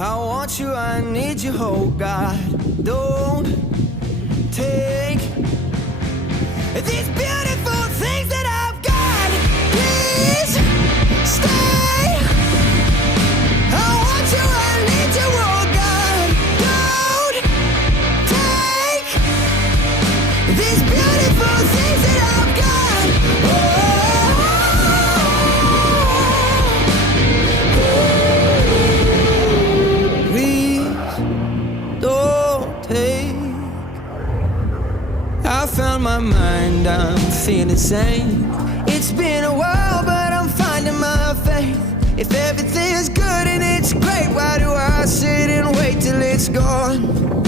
I want you, I need you, oh God. Don't take these beautiful things that I've got. Please stay. I want you, I need you, oh God. Don't take these beautiful things that I've got. Please don't take. I found my mind, I'm feeling sane. It's been a while, but I'm finding my faith. If everything's good and it's great, why do I sit and wait till it's gone?